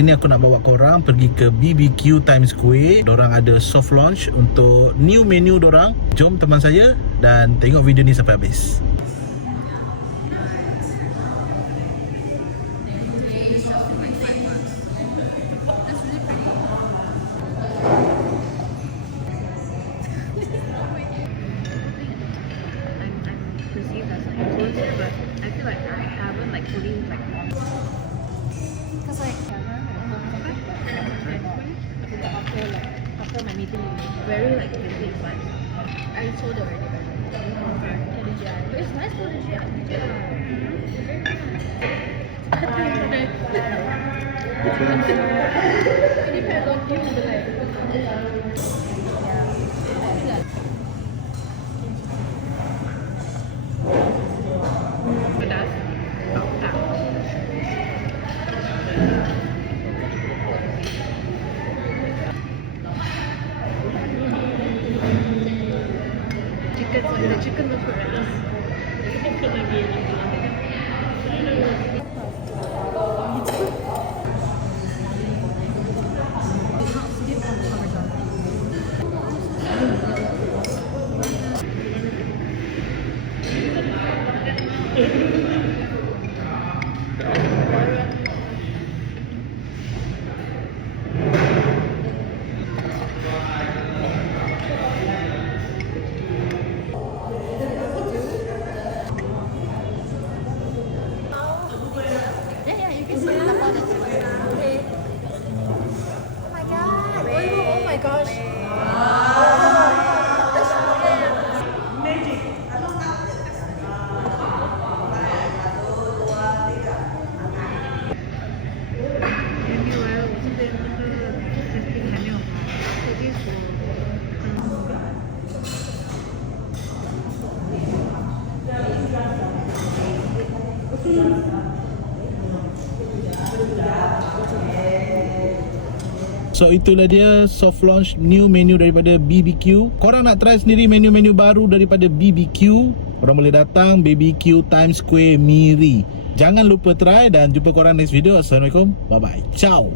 Ini aku nak bawa korang pergi ke BBQ Times Square. Dorang ada soft launch untuk new menu dorang. Jom teman saya dan tengok video ni sampai habis. After my meeting, very like vintage vibes. I told her already. But it's nice for the gym. It depends on you, but like. Pedas. The chicken looks horrendous. So itulah dia soft launch new menu daripada BBQ. Korang nak try sendiri menu-menu baru daripada BBQ, korang boleh datang BBQ Times Square Miri. Jangan lupa try dan jumpa korang next video. Assalamualaikum. Bye bye. Ciao.